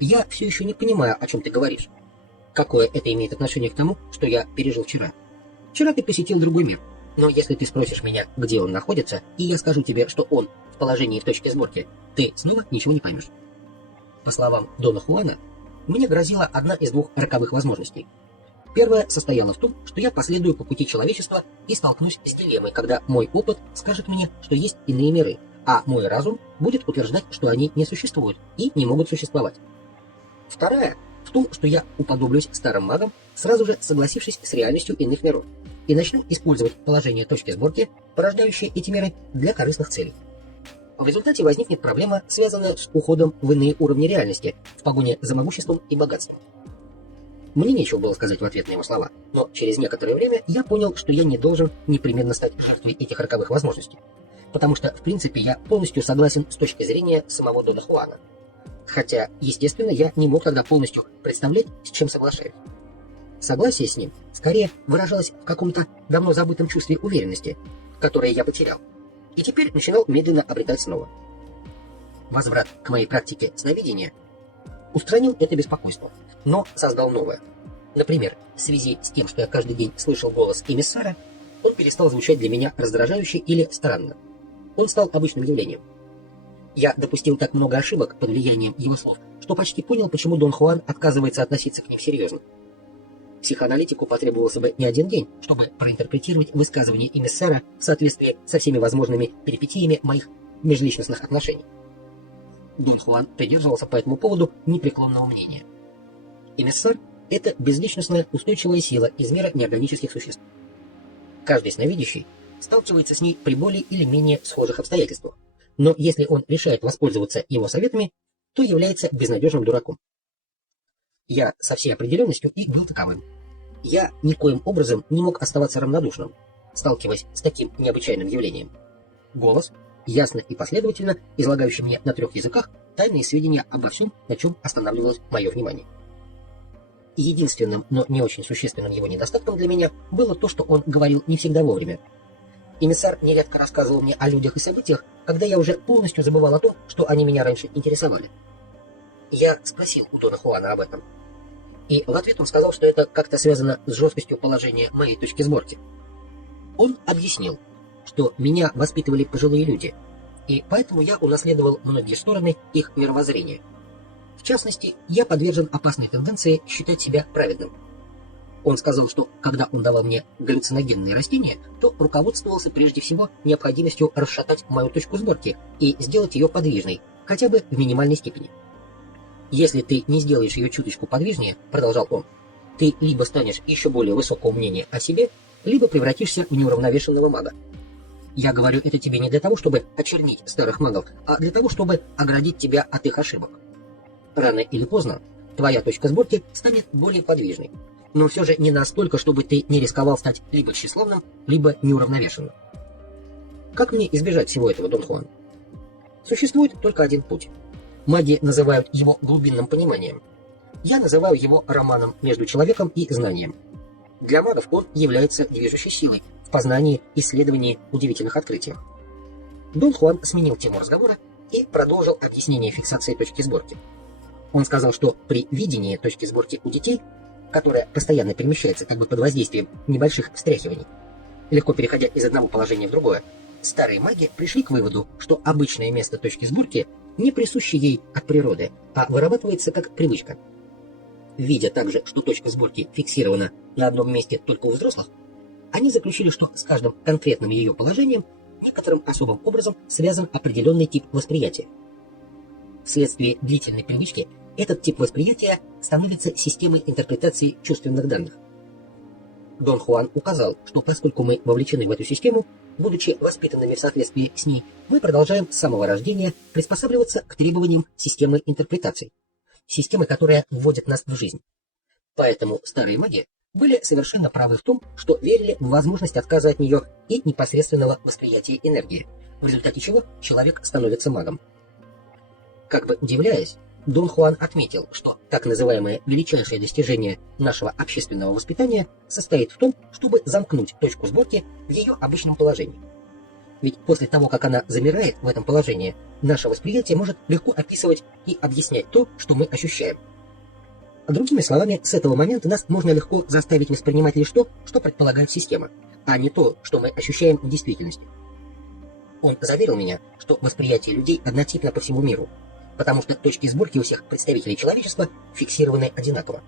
«Я все еще не понимаю, о чем ты говоришь. Какое это имеет отношение к тому, что я пережил вчера? Вчера ты посетил другой мир. Но если ты спросишь меня, где он находится, и я скажу тебе, что он в положении в точке сборки, ты снова ничего не поймешь». По словам Дона Хуана, мне грозила одна из двух роковых возможностей. Первая состояла в том, что я последую по пути человечества и столкнусь с дилеммой, когда мой опыт скажет мне, что есть иные миры, а мой разум будет утверждать, что они не существуют и не могут существовать. Вторая в том, что я уподоблюсь старым магам, сразу же согласившись с реальностью иных миров, и начну использовать положение точки сборки, порождающие эти миры, для корыстных целей. В результате возникнет проблема, связанная с уходом в иные уровни реальности в погоне за могуществом и богатством. Мне нечего было сказать в ответ на его слова, но через некоторое время я понял, что я не должен непременно стать жертвой этих роковых возможностей, потому что, в принципе, я полностью согласен с точки зрения самого Дона Хуана. Хотя, естественно, я не мог тогда полностью представлять, с чем соглашаюсь. Согласие с ним скорее выражалось в каком-то давно забытом чувстве уверенности, которое я потерял, и теперь начинал медленно обретать снова. Возврат к моей практике сновидения устранил это беспокойство, но создал новое. Например, в связи с тем, что я каждый день слышал голос эмиссара, он перестал звучать для меня раздражающе или странно. Он стал обычным явлением. Я допустил так много ошибок под влиянием его слов, что почти понял, почему Дон Хуан отказывается относиться к ним серьезно. Психоаналитику потребовался бы не один день, чтобы проинтерпретировать высказывание эмиссара в соответствии со всеми возможными перипетиями моих межличностных отношений. Дон Хуан придерживался по этому поводу непреклонного мнения. Эмиссар — это безличностная устойчивая сила из мира неорганических существ. Каждый сновидящий сталкивается с ней при более или менее схожих обстоятельствах, Но если он решает воспользоваться его советами, то является безнадежным дураком. Я со всей определенностью и был таковым. Я никоим образом не мог оставаться равнодушным, сталкиваясь с таким необычайным явлением. Голос, ясно и последовательно излагающий мне на 3 языках тайные сведения обо всем, на чем останавливалось мое внимание. Единственным, но не очень существенным его недостатком для меня было то, что он говорил не всегда вовремя. Эмиссар нередко рассказывал мне о людях и событиях, когда я уже полностью забывал о том, что они меня раньше интересовали. Я спросил у Дона Хуана об этом. И в ответ он сказал, что это как-то связано с жесткостью положения моей точки сборки. Он объяснил, что меня воспитывали пожилые люди, и поэтому я унаследовал многие стороны их мировоззрения. В частности, я подвержен опасной тенденции считать себя праведным. Он сказал, что когда он давал мне галлюциногенные растения, то руководствовался прежде всего необходимостью расшатать мою точку сборки и сделать ее подвижной, хотя бы в минимальной степени. «Если ты не сделаешь ее чуточку подвижнее, — продолжал он, — ты либо станешь еще более высокого мнения о себе, либо превратишься в неуравновешенного мага. Я говорю это тебе не для того, чтобы очернить старых магов, а для того, чтобы оградить тебя от их ошибок. Рано или поздно твоя точка сборки станет более подвижной, но все же не настолько, чтобы ты не рисковал стать либо тщеславным, либо неуравновешенным. Как мне избежать всего этого, Дон Хуан? Существует только один путь. Маги называют его глубинным пониманием. Я называю его романом между человеком и знанием. Для магов он является движущей силой в познании, исследовании, удивительных открытиях. Дон Хуан сменил тему разговора и продолжил объяснение фиксации точки сборки. Он сказал, что при видении точки сборки у детей, которая постоянно перемещается как бы под воздействием небольших встряхиваний, легко переходя из одного положения в другое, старые маги пришли к выводу, что обычное место точки сборки не присуще ей от природы, а вырабатывается как привычка. Видя также, что точка сборки фиксирована на одном месте только у взрослых, они заключили, что с каждым конкретным ее положением некоторым особым образом связан определенный тип восприятия. Вследствие длительной привычки этот тип восприятия становится системой интерпретации чувственных данных. Дон Хуан указал, что поскольку мы вовлечены в эту систему, будучи воспитанными в соответствии с ней, мы продолжаем с самого рождения приспосабливаться к требованиям системы интерпретаций, системы, которая вводит нас в жизнь. Поэтому старые маги были совершенно правы в том, что верили в возможность отказа от нее и непосредственного восприятия энергии, в результате чего человек становится магом. Как бы удивляясь, Дон Хуан отметил, что так называемое величайшее достижение нашего общественного воспитания состоит в том, чтобы замкнуть точку сборки в ее обычном положении. Ведь после того, как она замирает в этом положении, наше восприятие может легко описывать и объяснять то, что мы ощущаем. Другими словами, с этого момента нас можно легко заставить воспринимать лишь то, что предполагает система, а не то, что мы ощущаем в действительности. Он заверил меня, что восприятие людей однотипно по всему миру, потому что точки сборки у всех представителей человечества фиксированы одинаково.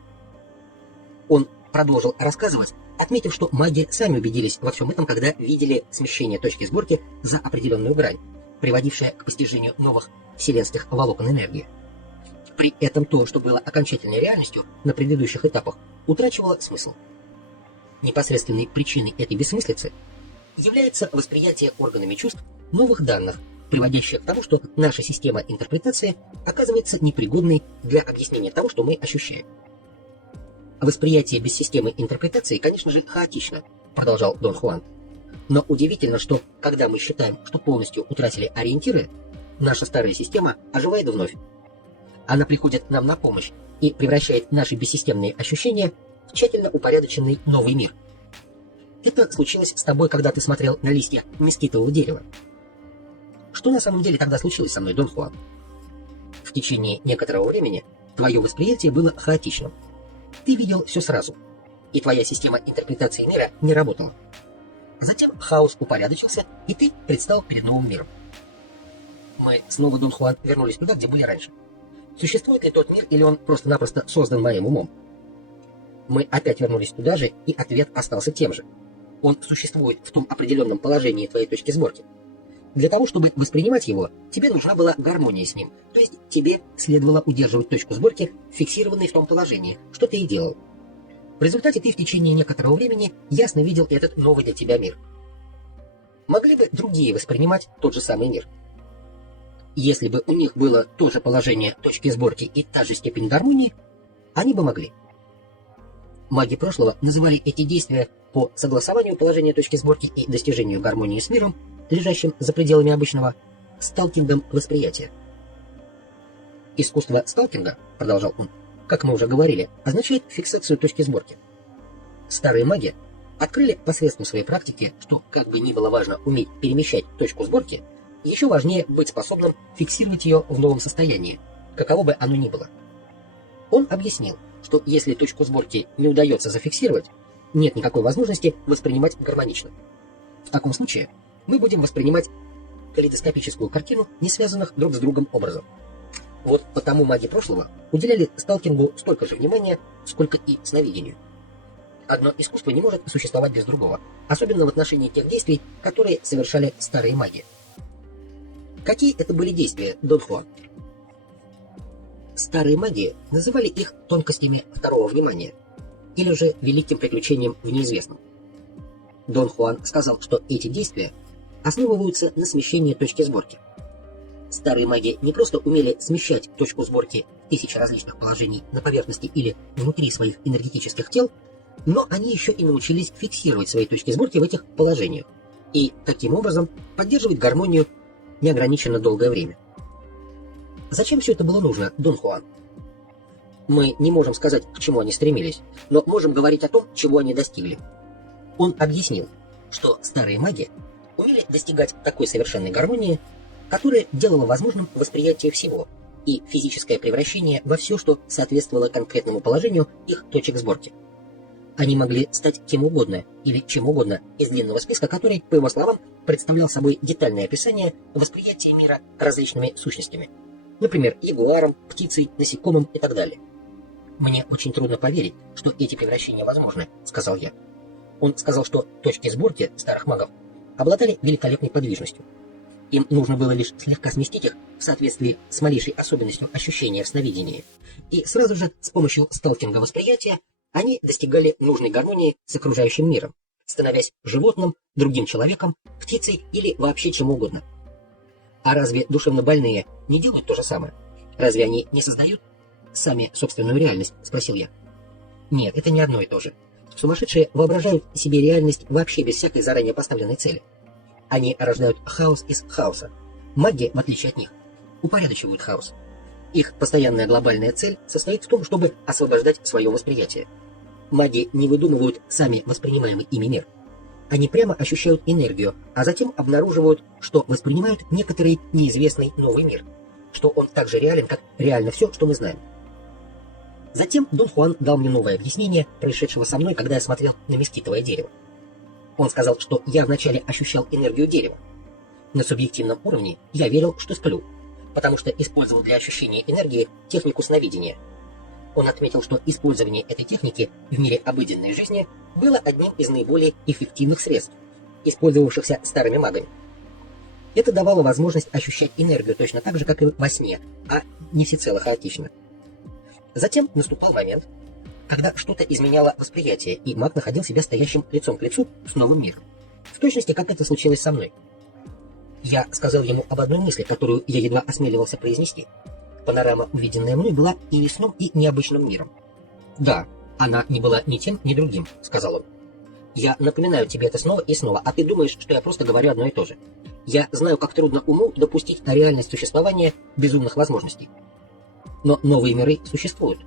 Он продолжил рассказывать, отметив, что маги сами убедились во всем этом, когда видели смещение точки сборки за определенную грань, приводившее к постижению новых вселенских волокон энергии. При этом то, что было окончательной реальностью на предыдущих этапах, утрачивало смысл. Непосредственной причиной этой бессмыслицы является восприятие органами чувств новых данных, приводящих к тому, что наша система интерпретации оказывается непригодной для объяснения того, что мы ощущаем. Восприятие без системы интерпретации, конечно же, хаотично, продолжал Дон Хуан. Но удивительно, что когда мы считаем, что полностью утратили ориентиры, наша старая система оживает вновь. Она приходит нам на помощь и превращает наши бессистемные ощущения в тщательно упорядоченный новый мир. Это случилось с тобой, когда ты смотрел на листья мескитового дерева. Что на самом деле тогда случилось со мной, Дон Хуан? В течение некоторого времени твое восприятие было хаотичным. Ты видел все сразу, и твоя система интерпретации мира не работала. Затем хаос упорядочился, и ты предстал перед новым миром. Мы снова, Дон Хуан, вернулись туда, где были раньше. Существует ли тот мир, или он просто-напросто создан моим умом? Мы опять вернулись туда же, и ответ остался тем же. Он существует в том определенном положении твоей точки сборки. Для того, чтобы воспринимать его, тебе нужна была гармония с ним, то есть тебе следовало удерживать точку сборки, фиксированной в том положении, что ты и делал. В результате ты в течение некоторого времени ясно видел этот новый для тебя мир. Могли бы другие воспринимать тот же самый мир? Если бы у них было то же положение точки сборки и та же степень гармонии, они бы могли. Маги прошлого называли эти действия по согласованию положения точки сборки и достижению гармонии с миром, лежащим за пределами обычного, сталкингом восприятия. Искусство сталкинга, продолжал он, как мы уже говорили, означает фиксацию точки сборки. Старые маги открыли посредством своей практики, что как бы ни было важно уметь перемещать точку сборки, еще важнее быть способным фиксировать ее в новом состоянии, каково бы оно ни было. Он объяснил, что если точку сборки не удается зафиксировать, нет никакой возможности воспринимать гармонично. В таком случае мы будем воспринимать калейдоскопическую картину не связанных друг с другом образов. Вот потому маги прошлого уделяли сталкингу столько же внимания, сколько и сновидению. Одно искусство не может существовать без другого, особенно в отношении тех действий, которые совершали старые маги. Какие это были действия, Дон Хуан? Старые маги называли их тонкостями второго внимания, или же великим приключением в неизвестном. Дон Хуан сказал, что эти действия основываются на смещении точки сборки. Старые маги не просто умели смещать точку сборки в тысячи различных положений на поверхности или внутри своих энергетических тел, но они еще и научились фиксировать свои точки сборки в этих положениях и таким образом поддерживать гармонию неограниченно долгое время. Зачем все это было нужно, Дон Хуан? Мы не можем сказать, к чему они стремились, но можем говорить о том, чего они достигли. Он объяснил, что старые маги умели достигать такой совершенной гармонии, которая делала возможным восприятие всего и физическое превращение во все, что соответствовало конкретному положению их точек сборки. Они могли стать кем угодно или чем угодно из длинного списка, который, по его словам, представлял собой детальное описание восприятия мира различными сущностями. Например, ягуаром, птицей, насекомым и так далее. «Мне очень трудно поверить, что эти превращения возможны», — сказал я. Он сказал, что точки сборки старых магов обладали великолепной подвижностью. Им нужно было лишь слегка сместить их в соответствии с малейшей особенностью ощущения в сновидении, и сразу же с помощью сталкинга восприятия они достигали нужной гармонии с окружающим миром, становясь животным, другим человеком, птицей или вообще чем угодно. А разве душевно больные не делают то же самое? Разве они не создают сами собственную реальность? Спросил я. Нет, это не одно и то же. Сумасшедшие воображают себе реальность вообще без всякой заранее поставленной цели. Они рождают хаос из хаоса. Маги, в отличие от них, упорядочивают хаос. Их постоянная глобальная цель состоит в том, чтобы освобождать свое восприятие. Маги не выдумывают сами воспринимаемый ими мир. Они прямо ощущают энергию, а затем обнаруживают, что воспринимают некоторый неизвестный новый мир, что он так же реален, как реально все, что мы знаем. Затем Дон Хуан дал мне новое объяснение происшедшего со мной, когда я смотрел на мескитовое дерево. Он сказал, что я вначале ощущал энергию дерева. На субъективном уровне я верил, что сплю, потому что использовал для ощущения энергии технику сновидения. Он отметил, что использование этой техники в мире обыденной жизни было одним из наиболее эффективных средств, использовавшихся старыми магами. Это давало возможность ощущать энергию точно так же, как и во сне, а не всецело хаотично. Затем наступал момент, когда что-то изменяло восприятие, и маг находил себя стоящим лицом к лицу с новым миром. В точности, как это случилось со мной. Я сказал ему об одной мысли, которую я едва осмеливался произнести. Панорама, увиденная мной, была и не сном, и необычным миром. «Да, она не была ни тем, ни другим», — сказал он. «Я напоминаю тебе это снова и снова, а ты думаешь, что я просто говорю одно и то же. Я знаю, как трудно уму допустить реальность существования безумных возможностей. Но новые миры существуют.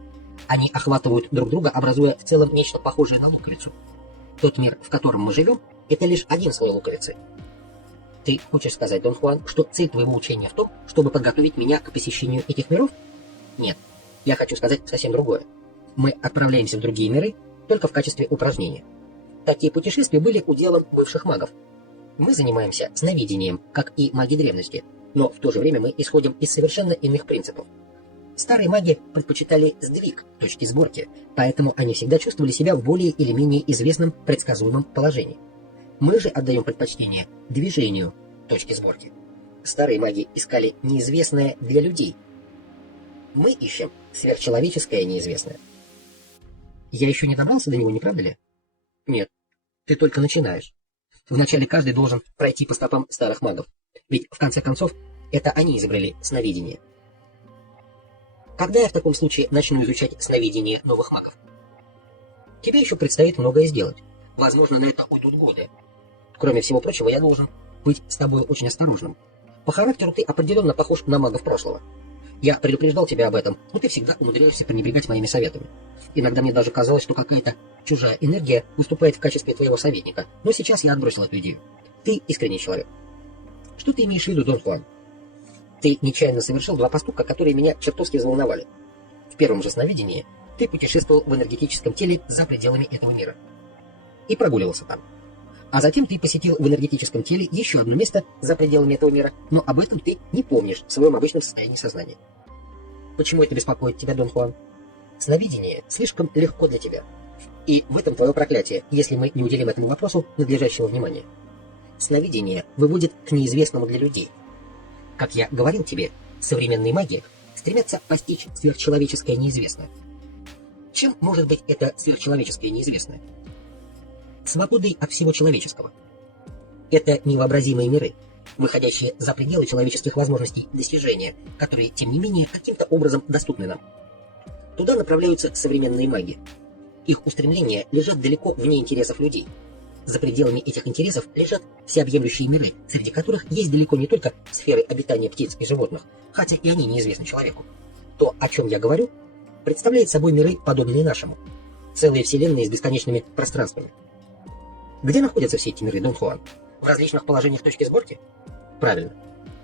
Они охватывают друг друга, образуя в целом нечто похожее на луковицу. Тот мир, в котором мы живем, это лишь один слой луковицы. Ты хочешь сказать, Дон Хуан, что цель твоего учения в том, чтобы подготовить меня к посещению этих миров? Нет, я хочу сказать совсем другое. Мы отправляемся в другие миры только в качестве упражнения. Такие путешествия были уделом бывших магов. Мы занимаемся сновидением, как и маги древности, но в то же время мы исходим из совершенно иных принципов. Старые маги предпочитали сдвиг точки сборки, поэтому они всегда чувствовали себя в более или менее известном предсказуемом положении. Мы же отдаем предпочтение движению точки сборки. Старые маги искали неизвестное для людей. Мы ищем сверхчеловеческое неизвестное. Я еще не добрался до него, не правда ли? Нет, ты только начинаешь. Вначале каждый должен пройти по стопам старых магов. Ведь, в конце концов, Это они изобрели сновидение. Когда я в таком случае начну изучать сновидение новых магов? Тебе еще предстоит многое сделать. Возможно, на это уйдут годы. Кроме всего прочего, я должен быть с тобой очень осторожным. По характеру ты определенно похож на магов прошлого. Я предупреждал тебя об этом, но ты всегда умудряешься пренебрегать моими советами. Иногда мне даже казалось, что какая-то чужая энергия выступает в качестве твоего советника, но сейчас я отбросил эту идею. Ты искренний человек. Что ты имеешь в виду, Дон Хуан? Ты нечаянно совершил два поступка, которые меня чертовски взволновали. В первом же сновидении ты путешествовал в энергетическом теле за пределами этого мира и прогуливался там. А затем ты посетил в энергетическом теле еще одно место за пределами этого мира, но об этом ты не помнишь в своем обычном состоянии сознания. Почему это беспокоит тебя, Дон Хуан? Сновидение слишком легко для тебя. И в этом твое проклятие, если мы не уделим этому вопросу надлежащего внимания. Сновидение выводит к неизвестному для людей. Как я говорил тебе, современные маги стремятся постичь сверхчеловеческое неизвестное. Чем может быть это сверхчеловеческое неизвестное? Свободой от всего человеческого. Это невообразимые миры, выходящие за пределы человеческих возможностей достижения, которые, тем не менее, каким-то образом доступны нам. Туда направляются современные маги. Их устремления лежат далеко вне интересов людей. За пределами этих интересов лежат всеобъемлющие миры, среди которых есть далеко не только сферы обитания птиц и животных, хотя и они неизвестны человеку. То, о чем я говорю, представляет собой миры, подобные нашему. Целые вселенные с бесконечными пространствами. Где находятся все эти миры, Дон Хуан? В различных положениях точки сборки? Правильно.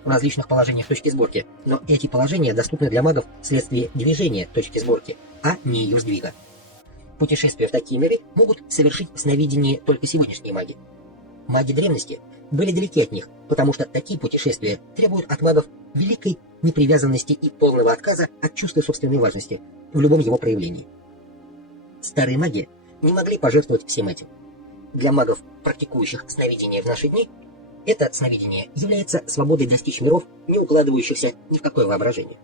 В различных положениях точки сборки, но эти положения доступны для магов вследствие движения точки сборки, а не ее сдвига. Путешествия в такие миры могут совершить в сновидении только сегодняшние маги. Маги древности были далеки от них, потому что такие путешествия требуют от магов великой непривязанности и полного отказа от чувства собственной важности в любом его проявлении. Старые маги не могли пожертвовать всем этим. Для магов, практикующих сновидение в наши дни, это сновидение является свободой достичь миров, не укладывающихся ни в какое воображение.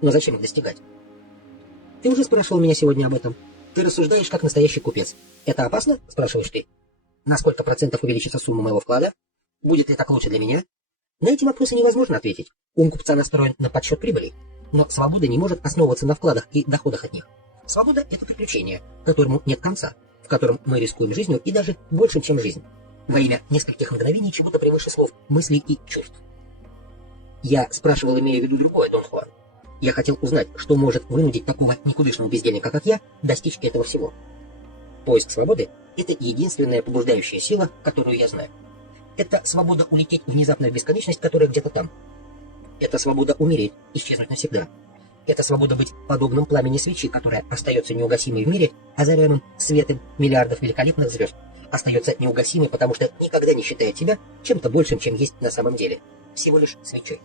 Но зачем их достигать? Ты уже спрашивал меня сегодня об этом. Ты рассуждаешь как настоящий купец. Это опасно? Спрашиваешь ты. На сколько процентов увеличится сумма моего вклада? Будет ли так лучше для меня? На эти вопросы невозможно ответить. Ум купца настроен на подсчет прибыли. Но свобода не может основываться на вкладах и доходах от них. Свобода — это приключение, которому нет конца, в котором мы рискуем жизнью и даже больше, чем жизнь, во имя нескольких мгновений чего-то превыше слов, мыслей и чувств. Я спрашивал, имея в виду другое, Дон Хуан. Я хотел узнать, что может вынудить такого никудышного бездельника, как я, достичь этого всего. Поиск свободы — это единственная побуждающая сила, которую я знаю. Это свобода улететь внезапно в бесконечность, которая где-то там. Это свобода умереть, исчезнуть навсегда. Это свобода быть подобным пламени свечи, которая остается неугасимой в мире, озаряемым светом миллиардов великолепных звезд. Остается неугасимой, потому что никогда не считает себя чем-то большим, чем есть на самом деле. Всего лишь свечой.